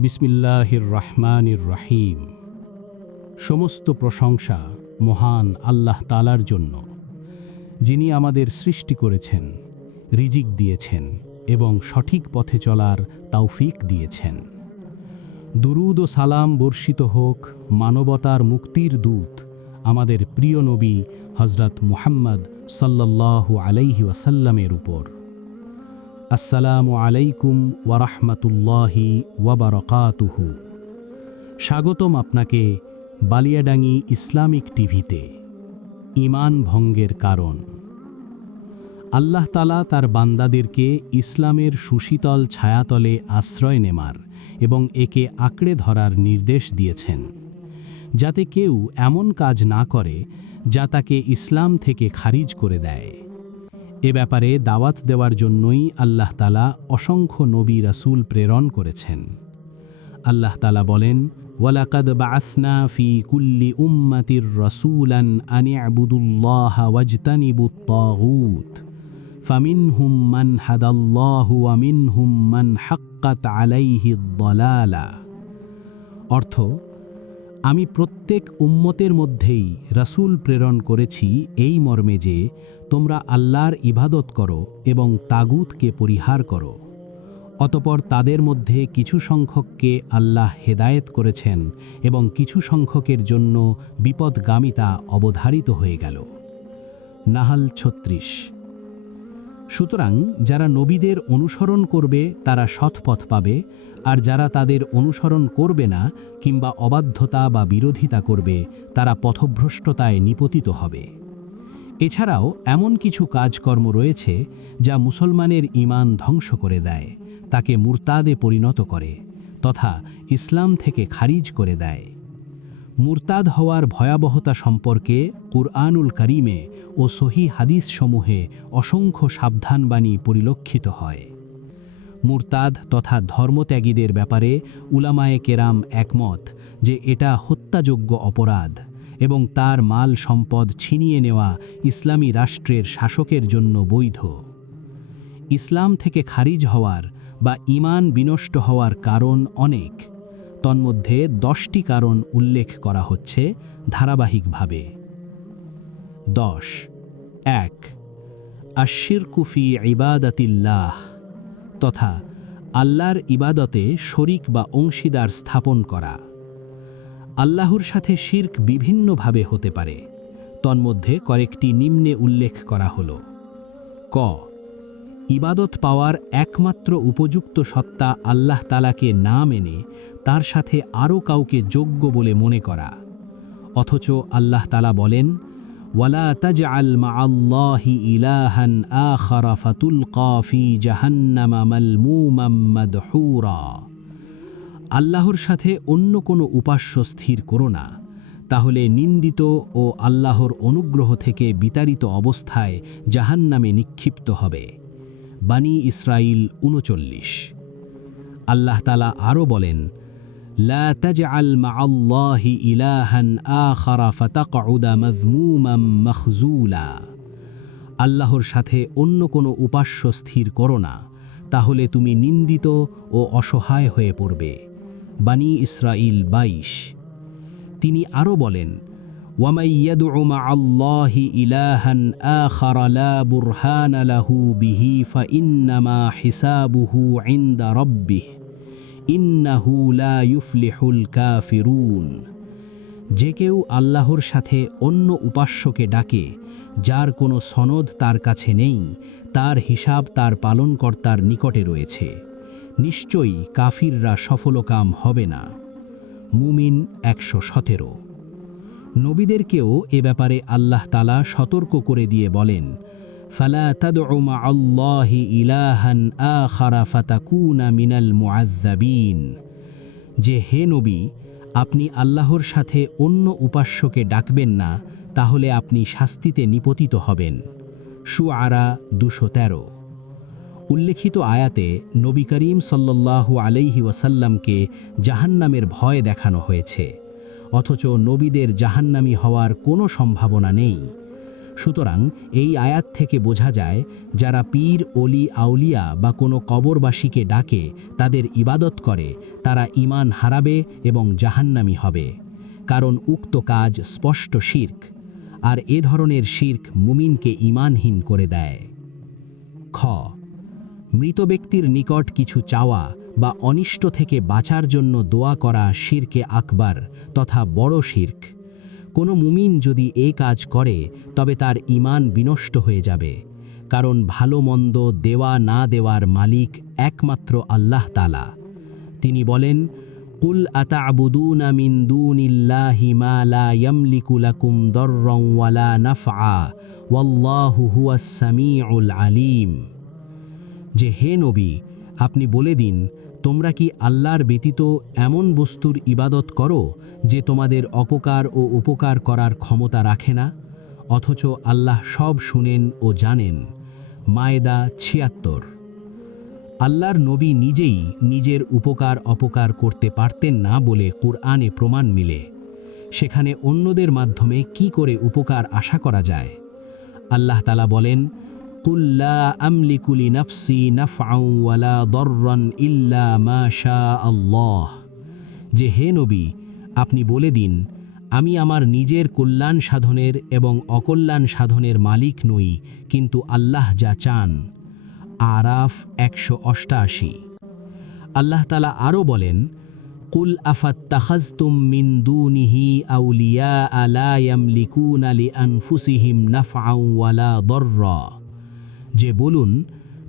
বিসমিল্লাহির রহমানির রহিম সমস্ত প্রশংসা মহান আল্লাহ তালার জন্য, যিনি আমাদের সৃষ্টি করেছেন, রিজিক দিয়েছেন এবং সঠিক পথে চলার তাওফিক দিয়েছেন। দুরুদ ও সালাম বর্ষিত হোক, মানবতার মুক্তির দূত আমাদের প্রিয় নবী হজরত মুহাম্মদ সাল্লাল্লাহু আলাইহি ওয়াসাল্লামের উপর। আসসালামু আলাইকুম ওয়ারাহমাতুল্লাহি ওয়াবারকাতুহু। স্বাগতম আপনাকে বালিয়াডাঙ্গি ইসলামিক টিভিতে, ইমান ভঙ্গের কারণ। আল্লাহ তালা তার বান্দাদেরকে ইসলামের সুশীতল ছায়াতলে আশ্রয় নেমার এবং একে আঁকড়ে ধরার নির্দেশ দিয়েছেন, যাতে কেউ এমন কাজ না করে যা তাকে ইসলাম থেকে খারিজ করে দেয়। এ ব্যাপারে দাওয়াত দেওয়ার জন্যই আল্লাহ তালা অসংখ্য নবী রাসূল প্রেরণ করেছেন। আল্লাহ তালা বলেন, ওয়ালাকাদ বাআসনা ফি কুল্লি উম্মাতির রাসূলান আন ইয়াবুদুল্লাহ ওয়াজতানিবুত তাগুত ফামিনহুম মান হাদাল্লাহু ওয়া মিনহুম মান হাক্কাত আলাইহি দ্দালালা। অর্থ, আমি প্রত্যেক উম্মতের মধ্যেই রাসূল প্রেরণ করেছি এই মর্মে যে তোমরা আল্লাহর ইবাদত করো এবং তাগুতকে পরিহার করো। অতপর তাদের মধ্যে কিছু সংখ্যককে আল্লাহ হেদায়েত করেছেন এবং কিছু সংখ্যকের জন্য বিপদগামিতা অবধারিত হয়ে গেল। নাহাল ছত্রিশ। সুতরাং যারা নবীদের অনুসরণ করবে, তারা সৎপথ পাবে, আর যারা তাদের অনুসরণ করবে না কিংবা অবাধ্যতা বা বিরোধিতা করবে, তারা পথভ্রষ্টতায় নিপতিত হবে। এছাড়াও এমন কিছু কাজকর্ম রয়েছে যা মুসলমানের ঈমান ধ্বংস করে দেয়, তাকে মুরতাদে পরিণত করে, তথা ইসলাম থেকে খারিজ করে দেয়। মুরতাদ হওয়ার ভয়াবহতা সম্পর্কে কুরআনুল করিমে ও সহি হাদিস সমূহে অসংখ্য সাবধানবাণী পরিলক্ষিত হয়। মুরতাদ তথা ধর্মত্যাগীদের ব্যাপারে উলামায়ে কেরাম একমত যে এটা হত্যাযোগ্য অপরাধ। এবং তার মাল সম্পদ ছিনিয়ে নেওয়া ইসলামী রাষ্ট্রের শাসকের জন্য বৈধ। ইসলাম থেকে খারিজ হওয়ার বা ঈমান বিনষ্ট হওয়ার কারণ অনেক। তন্মধ্যে দশটি কারণ উল্লেখ করা হচ্ছে ধারাবাহিকভাবে। দশ। এক। আশির কুফি ইবাদাতিল্লাহ তথা আল্লাহর ইবাদতে শরিক বা অংশীদার স্থাপন করা। আল্লাহর সাথে শির্ক বিভিন্নভাবে হতে পারে। তন্মধ্যে কয়েকটি নিম্নে উল্লেখ করা হল। ক। ইবাদত পাওয়ার একমাত্র উপযুক্ত সত্তা আল্লাহ তালাকে না মেনে তার সাথে আরও কাউকে যোগ্য বলে মনে করা। অথচ আল্লাহ তালা বলেন, ওয়ালা তাজ আল মাআল্লাহি ইলাহান আখারা ফাতুল কাফি জাহান্নামা মালমুমাম মাদহুরা। আল্লাহর সাথে অন্য কোনো উপাস্য স্থির করো না। তাহলে নিন্দিত ও আল্লাহর অনুগ্রহ থেকে বিতাড়িত অবস্থায় জাহান্নামে নিক্ষিপ্ত হবে। বানি ইসরাইল উনচল্লিশ। আল্লাহ তালা আরও বলেন মখজুলা আল্লাহর সাথে অন্য কোনো উপাস্য স্থির করো না, তাহলে তুমি নিন্দিত ও অসহায় হয়ে পড়বে। বানি ইসরাইল বাইশ। তিনি আরও বলেন ওয়ামাইয়াদুমা বুরহান আলাহু বিহি ফা হিসাবুহু ইন্নাহু লা যে কেউ আল্লাহর সাথে অন্য উপাস্যকে ডাকে, যার কোনো সনদ তার কাছে নেই, তার হিসাব তার পালনকর্তার নিকটে রয়েছে। নিশ্চয়ই কাফিররা সফলকাম হবে না। মুমিন একশো সতেরো। নবীদেরকেও এ ব্যাপারে আল্লাহ তালা সতর্ক করে দিয়ে বলেন মিনাল যে হে নবী, আপনি আল্লাহর সাথে অন্য উপাস্যকে ডাকবেন না, তাহলে আপনি শাস্তিতে নিপতিত হবেন। সুআরা দুশো তেরো। উল্লেখিত আয়াতে নবী করিম সাল্লাল্লাহু আলাইহি ওয়াসাল্লামকে জাহান্নামের ভয় দেখানো হয়েছে, অথচ নবীদের জাহান্নামী হওয়ার কোনো সম্ভাবনা নেই। সুতরাং এই আয়াত থেকে বোঝা যায়, যারা পীর অলি আউলিয়া বা কোনো কবরবাসীকে ডাকে, তাদের ইবাদত করে, তারা ঈমান হারাবে এবং জাহান্নামি হবে। কারণ উক্ত কাজ স্পষ্ট শির্ক, আর এ ধরনের শির্ক মুমিনকে ঈমানহীন করে দেয়। খ মৃত ব্যক্তির নিকট কিছু চাওয়া বা অনিষ্ট থেকে বাঁচার জন্য দোয়া করা শিরকে আকবার তথা বড় শির্ক। কোনো মুমিন যদি এ কাজ করে, তবে তার ঈমান বিনষ্ট হয়ে যাবে, কারণ ভালো মন্দ দেওয়া না দেওয়ার মালিক একমাত্র আল্লাহ তালা তিনি বলেন, কুল সামিউল আলিম। যে হে নবী, আপনি বলে দিন, তোমরা কি আল্লাহর ব্যতীত এমন বস্তুর ইবাদত করো যে তোমাদের অপকার ও উপকার করার ক্ষমতা রাখে না? অথচ আল্লাহ সব শুনেন ও জানেন। মায়েদা ছিয়াত্তর। আল্লাহর নবী নিজেই নিজের উপকার অপকার করতে পারতেন না বলে কুরআনে প্রমাণ মিলে। সেখানে অন্যদের মাধ্যমে কি করে উপকার আশা করা যায়? আল্লাহ তালা বলেন কুল্লা আমলিকুলি নফসি নফআউ ওয়ালা দর্রন ইল্লা মা শা আল্লাহ যে হে নবী, আপনি বলে দিন, আমি আমার নিজের কল্যাণ সাধনের এবং অকল্যাণ সাধনের মালিক নই, কিন্তু আল্লাহ যা চান। আরাফ একশো অষ্টাশি। আল্লাহ তালা আরও বলেন, কুল আফাত্তাখাজতুম মিন দুনিহি আউলিয়া আলা ইয়ামলিকুন আলি আনফুসিহিম নাফআউ ওয়ালা দররা। যে বলুন,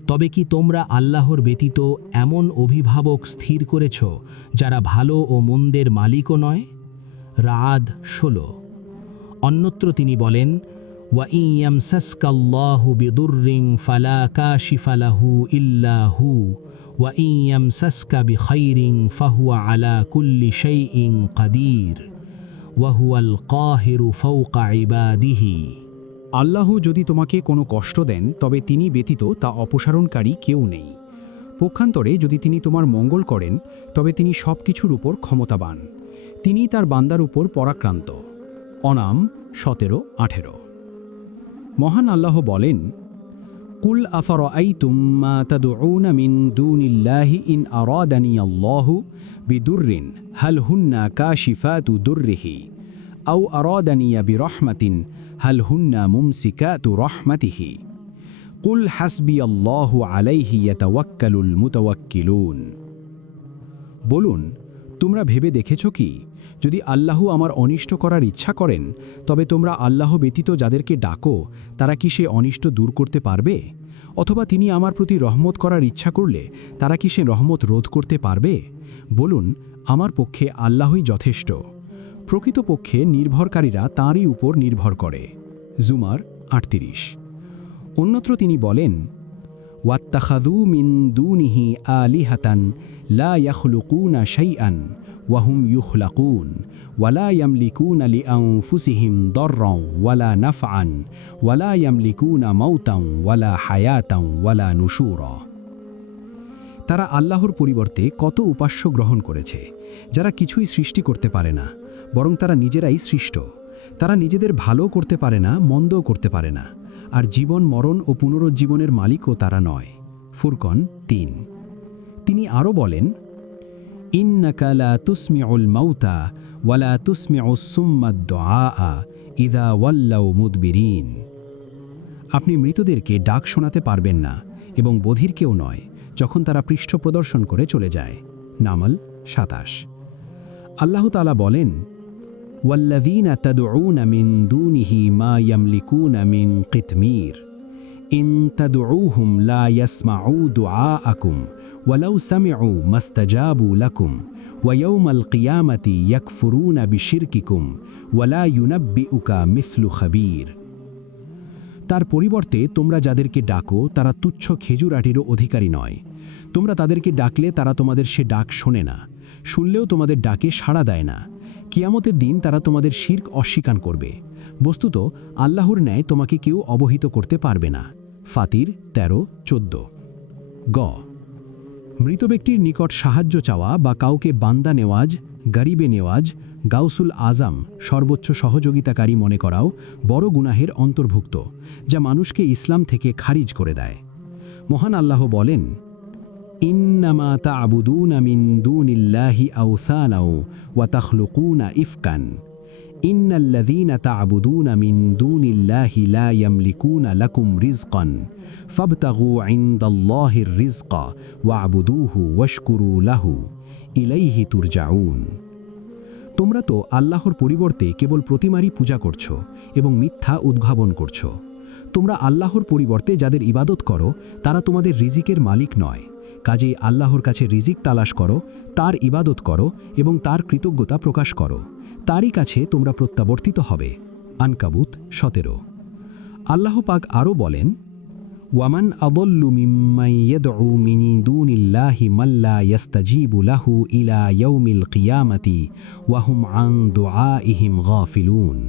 তবে কি তোমরা আল্লাহর ব্যতীত এমন অভিভাবক স্থির করেছ যারা ভালো ও মন্দের মালিকও নয়? রাদ ষোলো। অন্যত্র তিনি বলেন কাদির ওয়াহুয়াল কাহিরু ফাওকা ইবাদিহি। আল্লাহ যদি তোমাকে কোনো কষ্ট দেন, তবে তিনি ব্যতীত তা অপসারণকারী কেউ নেই। পক্ষান্তরে যদি তিনি তোমার মঙ্গল করেন, তবে তিনি সব কিছুর উপর ক্ষমতাবান। তিনি তার বান্দার উপর পরাক্রান্ত। অনাম সতেরো, আঠেরো। মহান আল্লাহ বলেন, কুল আফর আই তুম্মা ইন আরাদানি বিদুর্রিন, হাল হুন্না কাশিফাতু দুর্রিহি, আও আরাদানিয়া বিরহমাতিন হাল হুন্না মুমসিকাতু রহমাতিহি কুল হাসবি আল্লাহু আলাইহি ইয়াতাওয়াক্কালুল মুতাওয়াক্কিলুন বলুন, তোমরা ভেবে দেখেছ কি? যদি আল্লাহ আমার অনিষ্ট করার ইচ্ছা করেন, তবে তোমরা আল্লাহ ব্যতীত যাদেরকে ডাকো, তারা কি সে অনিষ্ট দূর করতে পারবে? অথবা তিনি আমার প্রতি রহমত করার ইচ্ছা করলে, তারা কি সে রহমত রোধ করতে পারবে? বলুন, আমার পক্ষে আল্লাহই যথেষ্ট। প্রকৃতপক্ষে নির্ভরকারীরা তাঁরই উপর নির্ভর করে। জুমার আটত্রিশ। অন্যত্র তিনি বলেন ওয়াত্তাখাদু মিন দুনিহি আলিহাতান লা ইয়াখলুকুনা শাইআন ওয়াহুম ইউখলাকুন ওয়ালা ইয়ামলিকুনা লিআনফুসিহিম দররাও ওয়ালা নাফআন ওয়ালা ইয়ামলিকুনা মাউতাও ওয়ালা হায়াতাও ওয়ালা নুশুরা। তারা আল্লাহর পরিবর্তে কত উপাস্য গ্রহণ করেছে, যারা কিছুই সৃষ্টি করতে পারে না। বরং তারা নিজেরাই সৃষ্ট। তারা নিজেদের ভালো করতে পারে না, মন্দও করতে পারে না। আর জীবন, মরণ ও পুনরুজ্জীবনের মালিকও তারা নয়। ফুরকন তিন। তিনি আরও বলেন ইন্নাকালা তুসমিউল মাউতা ওয়ালা সুম্মাদ আ ইদা ওয়াল্লাউ মুদবিরিন। আপনি মৃতদেরকে ডাক শোনাতে পারবেন না এবং বধিরকেও নয়, যখন তারা পৃষ্ঠ প্রদর্শন করে চলে যায়। নামল সাতাশ। আল্লাহ তালা বলেন ওয়াল্লাযীন তাদউন মিন দুনিহি মা ইয়ামলিকুন মিন কিতমির ইন তাদউহুম লা ইয়াসমাউ দুআআকুম ওয়ালাউ সামিউ মাস্তাজাবু লাকুম ويوم القيامة يكفرون بشرككم ولا ينبئك مثل خبير তার পরিবর্তে তোমরা যাদেরকে ডাকো তারা তুচ্ছ খেজুর আটিরও অধিকারী নয় তোমরা তাদেরকে ডাকলে তারা তোমাদের সে ডাক শোনে না শুনলেও তোমাদের ডাকে সাড়া দেয় না কিয়ামতের দিন তারা তোমাদের শির্ক অস্বীকার করবে। বস্তুত, আল্লাহর ন্যায় তোমাকে কেউ অবহিত করতে পারবে না। ফাতির তেরো, চোদ্দ। গ। মৃত ব্যক্তির নিকট সাহায্য চাওয়া বা কাউকে বান্দা নেওয়াজ, গরিবে নেওয়াজ, গাউসুল আজম সর্বোচ্চ সহযোগিতাকারী মনে করাও বড় গুনাহের অন্তর্ভুক্ত, যা মানুষকে ইসলাম থেকে খারিজ করে দেয়। মহান আল্লাহ বলেন ইন্নামা তা'বুদুনা মিন দুনিল্লাহি আওসানাও ওয়া তাখলুকুনা ইফকান ইন্নাল্লাযীনা তা'বুদুনা মিন দুনিল্লাহি লা ইয়ামলিকুনা লাকুম রিজকান ফাবতাগু ইনদাল্লাহির রিজকা ওয়া'বুদুহু ওয়াশকুরু লাহু ইলাইহি তুরজাউন তোমরা তো আল্লাহর পরিবর্তে কেবল প্রতিমারই পূজা করছ এবং মিথ্যা উদ্ভাবন করছ। তোমরা আল্লাহর পরিবর্তে যাদের ইবাদত করো, তারা তোমাদের রিজিকের মালিক নয়। কাজেই আল্লাহর কাছে রিজিক তালাশ করো, তার ইবাদত করো এবং তার কৃতজ্ঞতা প্রকাশ করো। তারই কাছে তোমরা প্রত্যাবর্তিত হবে। আনকাবুত সতেরো। আল্লাহ পাক আরও বলেন, ওয়ামান আদল্লু মিম্মাই ইয়াদউ মিন মাল্লা ইয়াস্তাজিবু ইলা ইয়াউমিল কিয়ামাতি ওয়া হুম আন দুআইহিম গাফিলুন।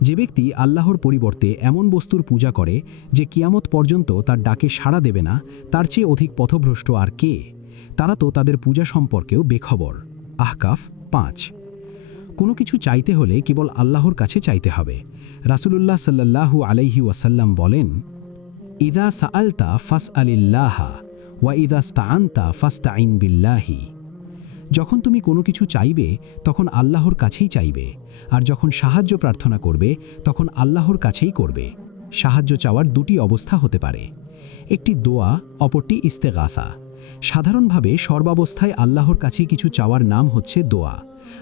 যে ব্যক্তি আল্লাহর পরিবর্তে এমন বস্তুর পূজা করে যে কিয়ামত পর্যন্ত তার ডাকে সাড়া দেবে না, তার চেয়ে অধিক পথভ্রষ্ট আর কে? তারা তো তাদের পূজা সম্পর্কেও বেখবর। আহকাফ পাঁচ। কোনো কিছু চাইতে হলে কেবল আল্লাহর কাছে চাইতে হবে। রাসূলুল্লাহ সাল্লাল্লাহু আলাইহি ওয়াসাল্লাম বলেন, ইদা সাআলতা ফাস আলিল্লাহা ওয়া ইদা স্তাআনতা ফাস্তাইন বিল্লাহি। যখন তুমি কোনো কিছু চাইবে, তখন আল্লাহর কাছেই চাইবে, আর যখন সাহায্য প্রার্থনা করবে, তখন আল্লাহর কাছেই করবে। সাহায্য চাওয়ার দুটি অবস্থা হতে পারে। একটি দোয়া, অপরটি ইস্তেগাথা সাধারণভাবে সর্বাবস্থায় আল্লাহর কাছে কিছু চাওয়ার নাম হচ্ছে দোয়া,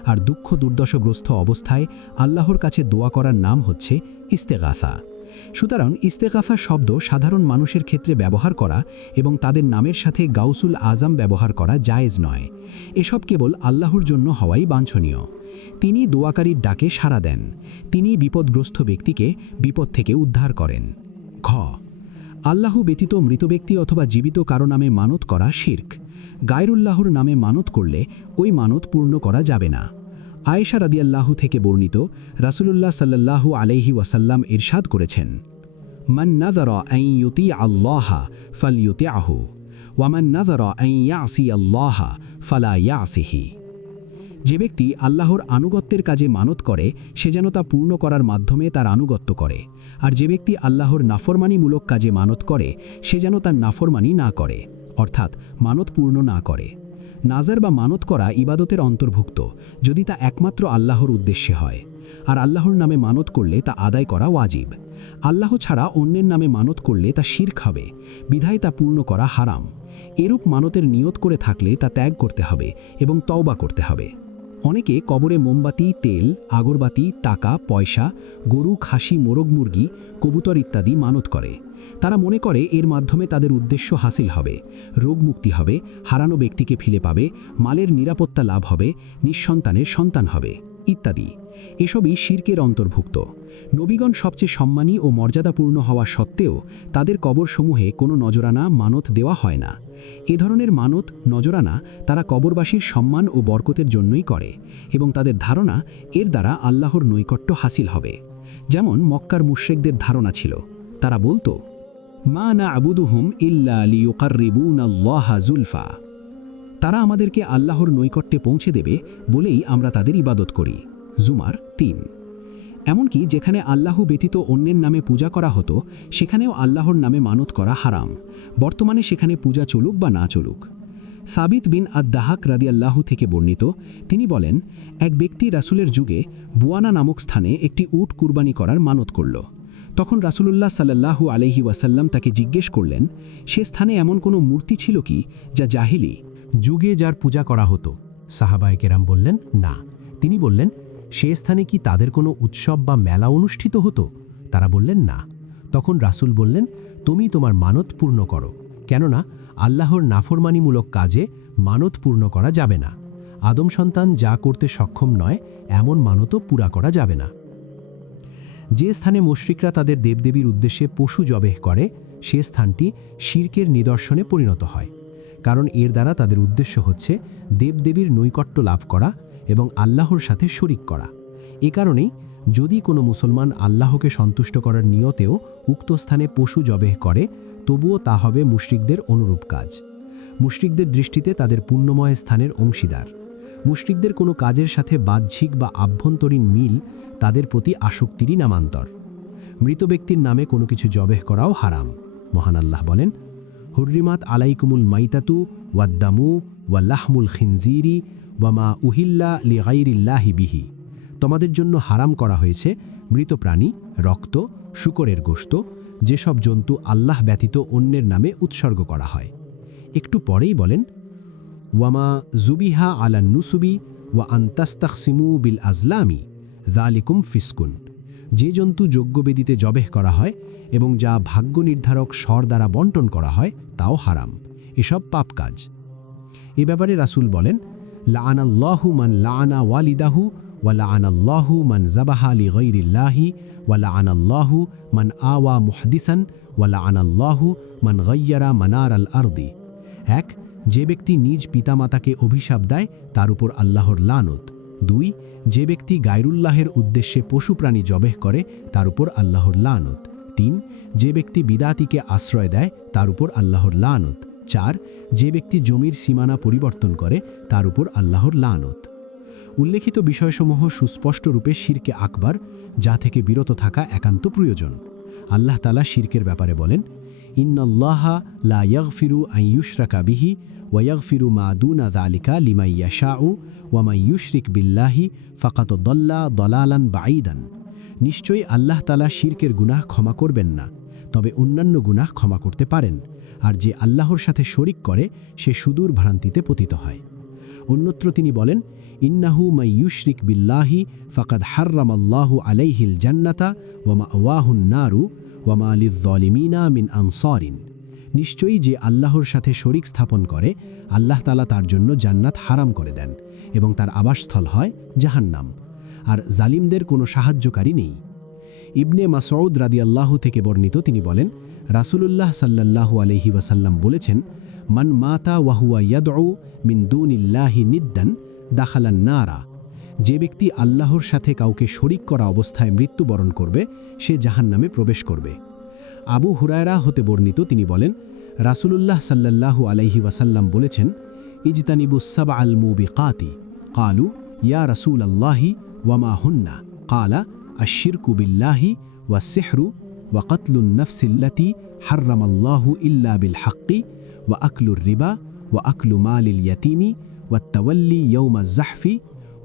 আর দুঃখ দুর্দশাগ্রস্ত অবস্থায় আল্লাহর কাছে দোয়া করার নাম হচ্ছে ইস্তেগাথা সুতরাং ইস্তেগাফা শব্দ সাধারণ মানুষের ক্ষেত্রে ব্যবহার করা এবং তাদের নামের সাথে গাউসুল আজম ব্যবহার করা জায়েজ নয়। এসব কেবল আল্লাহর জন্য হওয়াই বাঞ্ছনীয়। তিনি দোয়াকারীর ডাকে সাড়া দেন। তিনি বিপদগ্রস্ত ব্যক্তিকে বিপদ থেকে উদ্ধার করেন। ঘ। আল্লাহ ব্যতীত মৃত ব্যক্তি অথবা জীবিত কারও নামে মানত করা শির্ক। গায়রুল্লাহর নামে মানত করলে ওই মানত পূর্ণ করা যাবে না। আয়েশা রাদিয়াল্লাহু থেকে বর্ণিত রাসূলুল্লাহ সাল্লাল্লাহু আলাইহি ওয়াসাল্লাম ইরশাদ করেছেন, মান নাযারা আন ইউতি আল্লাহা ফালইউতিআহু, ওয়া মান নাযারা আন ইয়াসি আল্লাহা ফালা ইয়াসিহি। যে ব্যক্তি আল্লাহর আনুগত্যের কাজে মানত করে, সে যেন তা পূর্ণ করার মাধ্যমে তার আনুগত্য করে, আর যে ব্যক্তি আল্লাহর নাফরমানিমূলক কাজে মানত করে, সে যেন তার নাফরমানি না করে, অর্থাৎ মানত পূর্ণ না করে। নাজার বা মানত করা ইবাদতের অন্তর্ভুক্ত, যদি তা একমাত্র আল্লাহর উদ্দেশ্যে হয়। আর আল্লাহর নামে মানত করলে তা আদায় করা ওয়াজিব। আল্লাহ ছাড়া অন্যের নামে মানত করলে তা শির্ক হবে, বিধায় তা পূর্ণ করা হারাম। এরূপ মানতের নিয়ত করে থাকলে তা ত্যাগ করতে হবে এবং তওবা করতে হবে। অনেকে কবরে মোমবাতি, তেল, আগরবাতি, টাকা, পয়সা, গরু, খাসি, মোরগ, মুরগি, কবুতর ইত্যাদি মানত করে। তারা মনে করে এর মাধ্যমে তাদের উদ্দেশ্য হাসিল হবে, রোগ মুক্তি হবে, হারানো ব্যক্তিকে ফিরে পাবে, মালের নিরাপত্তা লাভ হবে, নিঃসন্তানের সন্তান হবে, ইত্যাদি। এসবই শির্কের অন্তর্ভুক্ত। নবীগণ সবচেয়ে সম্মানী ও মর্যাদাপূর্ণ হওয়া সত্ত্বেও তাদের কবরসমূহে কোনো নজরানা, মানত দেওয়া হয় না। এ ধরনের মানত, নজরানা তারা কবরবাসীর সম্মান ও বরকতের জন্যই করে এবং তাদের ধারণা এর দ্বারা আল্লাহর নৈকট্য হাসিল হবে। যেমন মক্কার মুশ্রেকদের ধারণা ছিল। তারা বলতো মা না আবুদুহুম ইল্লা লিউকার্রিবুন আল্লাহ তারা আমাদেরকে আল্লাহর নৈকট্যে পৌঁছে দেবে বলেই আমরা তাদের ইবাদত করি। জুমার তিন। এমনকি যেখানে আল্লাহ ব্যতীত অন্যের নামে পূজা করা হতো, সেখানেও আল্লাহর নামে মানত করা হারাম। বর্তমানে সেখানে পূজা চলুক বা না চলুক। সাবিত বিন আদাহাক রাদিয়াল্লাহু থেকে বর্ণিত, তিনি বলেন, এক ব্যক্তি রাসুলের যুগে বুয়ানা নামক স্থানে একটি উট কুরবানি করার মানত করল। তখন রাসূলুল্লাহ সাল্লাল্লাহু আলহি ওয়াসাল্লাম তাকে জিজ্ঞেস করলেন, সে স্থানে এমন কোনো মূর্তি ছিল কি যা জাহিলি? যুগে যার পূজা করা হতো। সাহাবায়ে কেরাম বললেন, না। তিনি বললেন, সে স্থানে কি তাদের কোনো উৎসব বা মেলা অনুষ্ঠিত হতো? তারা বললেন, না। তখন রাসূল বললেন, তুমি তোমার মানত পূর্ণ করো, কেননা আল্লাহর নাফরমানিমূলক কাজে মানত পূর্ণ করা যাবে না। আদম সন্তান যা করতে সক্ষম নয়, এমন মানতও পুরা করা যাবে না। যে স্থানে মুশরিকরা তাদের দেবদেবীর উদ্দেশ্যে পশু জবেহ করে, সে স্থানটি শির্কের নিদর্শনে পরিণত হয়। কারণ এর দ্বারা তাদের উদ্দেশ্য হচ্ছে দেবদেবীর নৈকট্য লাভ করা এবং আল্লাহর সাথে শরিক করা। এ কারণেই যদি কোনো মুসলমান আল্লাহকে সন্তুষ্ট করার নিয়তেও উক্ত স্থানে পশু জবেহ করে, তবুও তা হবে মুশরিকদের অনুরূপ কাজ। মুশরিকদের দৃষ্টিতে তাদের পুণ্যময় স্থানের অংশীদার। মুশরিকদের কোনো কাজের সাথে বাহ্যিক বা আভ্যন্তরীণ মিল তাদের প্রতি আসক্তিরই নামান্তর। মৃত ব্যক্তির নামে কোনো কিছু জবেহ করাও হারাম। মহান আল্লাহ বলেন, হুর্রিমাত আলাইকুমুল মাইতাতু ওয়াদ্দামু ওয়াল্লাহমুল খিনজিরি ওয়ামা উহিল্লা লিগাইরিল্লাহি বিহি। তোমাদের জন্য হারাম করা হয়েছে মৃত প্রাণী, রক্ত, শুকরের গোশত, যেসব জন্তু আল্লাহ ব্যতীত অন্যের নামে উৎসর্গ করা হয়। একটু পরেই বলেন ওয়ামা জুবিহা আলা নুসুবি ওয়া আন্তাস্তাকসিমু বিল আজলামি। দালিকুম ফিসকুন যে জন্তু যজ্ঞবেদিতে জবেহ করা হয় এবং যা ভাগ্য নির্ধারক স্বর দ্বারা বন্টন করা হয়, তাও হারাম। এসব পাপ কাজ। এ ব্যাপারে রাসূল বলেন লাহু মান লাআনা ওয়ালিদাহু ওয়া লাআনাল্লাহু মান জাবাহা লিগাইরিল্লাহি ওয়া লাআনাল্লাহু মান আওয়া মুহদিসান ওয়া লাআনাল্লাহু মান গায়্যারা মানার আল আরদি। এক, যে ব্যক্তি নিজ পিতামাতাকে অভিশাপ দেয়, তার উপর আল্লাহর লানত। দুই, যে ব্যক্তি গায়রুল্লাহের উদ্দেশ্যে পশু প্রাণী জবেহ করে, তার উপর আল্লাহর লানত। তিন, যে ব্যক্তি বিদাতিকে আশ্রয় দেয়, তার উপর আল্লাহর লানত। চার, যে ব্যক্তি জমির সীমানা পরিবর্তন করে, তার উপর আল্লাহর লানত। উল্লেখিত বিষয়সমূহ সুস্পষ্ট রূপে শিরকে আকবার, যা থেকে বিরত থাকা একান্ত প্রয়োজন। আল্লাহ তালা শিরকের ব্যাপারে বলেন ইন্নআল্লাহা লা ইয়াগফিরু আইয়ুশরাকা বিহি ওয়াইয়াগফিরু মা দুনা দালিকা লিমাইয়া শাউ ওয়ামাই ইউশরিক বিল্লাহি ফাকাত দল্লা দলালান বাঈদান। নিশ্চয়ই আল্লাহ তালা শিরকের গুনাহ ক্ষমা করবেন না, তবে অন্যান্য গুনাহ ক্ষমা করতে পারেন, আর যে আল্লাহর সাথে শরিক করে, সে সুদূর ভ্রান্তিতে পতিত হয়। অন্যত্র তিনি বলেন, ইন্নাহু মাই ইউশরিক বিল্লাহি ফাকাদ হার্রাম আলাইহিল জান্নাতা ওয়ামা ওয়াহুন নারু ওয়ামা আলিদ্দলিমিনা মিন আনসরিন। নিশ্চয়ই যে আল্লাহর সাথে শরিক স্থাপন করে, আল্লাহ তালা তার জন্য জান্নাত হারাম করে দেন। এবং তার আবাসস্থল হয় জাহান্নাম। আর জালিমদের কোনো সাহায্যকারী নেই। ইবনে মাসউদ রাদিয়াল্লাহু থেকে বর্ণিত তিনি বলেন, রাসূলুল্লাহ সাল্লাল্লাহু আলাইহি ওয়াসাল্লাম বলেছেন, মান মাতা ওয়াহুয়া মিন দুনিল্লাহি নিদ্দান দাখালান নারা। যে ব্যক্তি আল্লাহর সাথে কাউকে শরিক করা অবস্থায় মৃত্যুবরণ করবে, সে জাহান্নামে প্রবেশ করবে। আবু হুরায়রা হতে বর্ণিত তিনি বলেন, রাসূলুল্লাহ সাল্লাল্লাহু আলাইহি ওয়াসাল্লাম বলেছেন ইজতানিবুসাব আল মুবিকাতি। কালু ইয়া রাসূল আল্লাহি ওয়ামা হুন্না কালা আশিরকু বিল্লাহি ওয়াসিহরু وقتل النفس التي حرم الله إلا بالحق وأكل الربا وأكل مال اليتيم والتولي يوم الزحف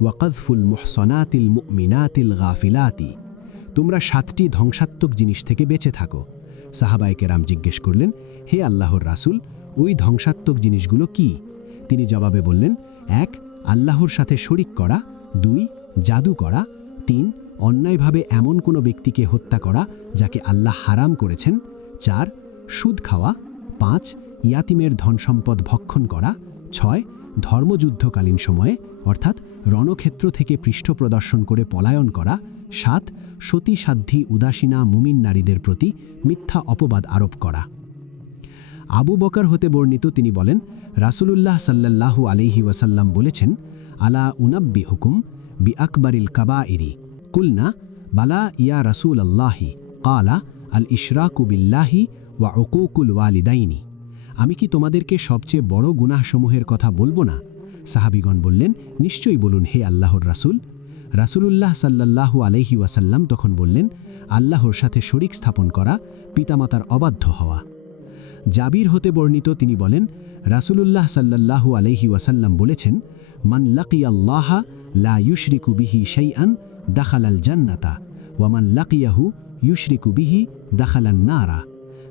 وقذف المحصنات المؤمنات الغافلات তোমরা সাতটি ধ্বংসাত্মক জিনিস থেকে বেঁচে থাকো সাহাবায়ে কেরাম জিজ্ঞেস করলেন হে আল্লাহর রাসূল ওই ধ্বংসাত্মক জিনিসগুলো কি তিনি জবাবে বললেন এক আল্লাহর সাথে শরিক করা, দুই, জাদু করা, তিন, অন্যায়ভাবে এমন কোনো ব্যক্তিকে হত্যা করা যাকে আল্লাহ হারাম করেছেন, চার, সুদ খাওয়া, পাঁচ, ইয়াতিমের ধনসম্পদ ভক্ষণ করা, ছয়, ধর্মযুদ্ধকালীন সময়ে, অর্থাৎ রণক্ষেত্র থেকে পৃষ্ঠ প্রদর্শন করে পলায়ন করা, সাত সতী উদাসীনা মুমিন নারীদের প্রতি মিথ্যা অপবাদ আরোপ করা। আবু বকার হতে বর্ণিত তিনি বলেন রাসূলুল্লাহ সাল্লাল্লাহু আলাইহি ওয়াসাল্লাম বলেছেন, আলা উনাব্বি হুকুম বি আকবরিল কাবা ইরি কুলনা, বালা ইয়া রাসূল আল্লাহি কালা আল ইশরাকু বিল্লাহি ওয়া উকুকুল ওয়ালিদাইনি। আমি কি তোমাদেরকে সবচেয়ে বড় গুনাহসমূহের কথা বলব না? সাহাবিগণ বললেন, নিশ্চয়ই বলুন, হে আল্লাহর রাসূল। রাসূলুল্লাহ সাল্লাল্লাহু আলাইহি ওয়াসাল্লাম তখন বললেন, আল্লাহর সাথে শরিক স্থাপন করা পিতামাতার অবাধ্য হওয়া। জাবির হতে বর্ণিত তিনি বলেন রাসূলুল্লাহ সাল্লাল্লাহু আলাইহি ওয়াসাল্লাম বলেছেন, মান লাকিয়াল্লাহা লা ইউশরিকু বিহি শাইআন দাখালাল জান্নাতা ওয়ামান লাকিয়াহু ইউশরিকু বিহি দাখালান নারা।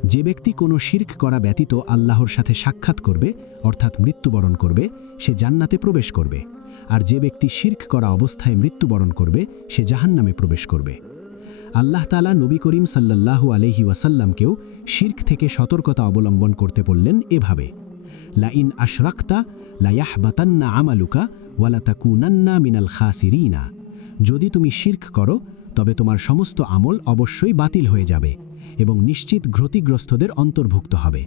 যে ব্যক্তি কোনো শির্ক করা ব্যতীত আল্লাহর সাথে সাক্ষাৎ করবে, অর্থাৎ মৃত্যুবরণ করবে, সে জান্নাতে প্রবেশ করবে। আর যে ব্যক্তি শির্ক করা অবস্থায় মৃত্যুবরণ করবে, সে জাহান্নামে প্রবেশ করবে। আল্লাহ তালা নবী করিম সাল্লাল্লাহু আলহি ওয়াসাল্লামকেও শির্ক থেকে সতর্কতা অবলম্বন করতে বললেন এভাবে। লা ইন আশরাক্তা লায়াহ বাতান্না আমালুকা ওয়ালা তাকুনান্না মিনাল খাসিরিনা যদি তুমি শির্ক করো, তবে তোমার সমস্ত আমল অবশ্যই বাতিল হয়ে যাবে এবং নিশ্চিত ঘ্রতিগ্রস্তদের অন্তর্ভুক্ত হবে।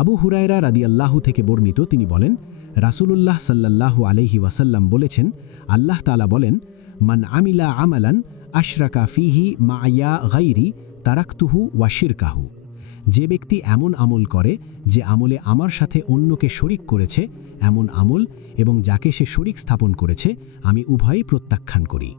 আবু হুরায়রা রাদিয়াল্লাহু থেকে বর্ণিত, তিনি বলেন, রাসূলুল্লাহ সাল্লাল্লাহু আলাইহি ওয়াসাল্লাম বলেছেন, আল্লাহ তাআলা বলেন, মান আমিলা আমালান আশরাকা ফিহি মায়া গাইরি তারাকতুহু ওয়া শিরকাহু। যে ব্যক্তি এমন আমল করে যে আমলে আমার সাথে অন্যকে শরিক করেছে, এমন আমল এবং যাকে সে শরিক স্থাপন করেছে, আমি উভয়ই প্রত্যাখ্যান করি।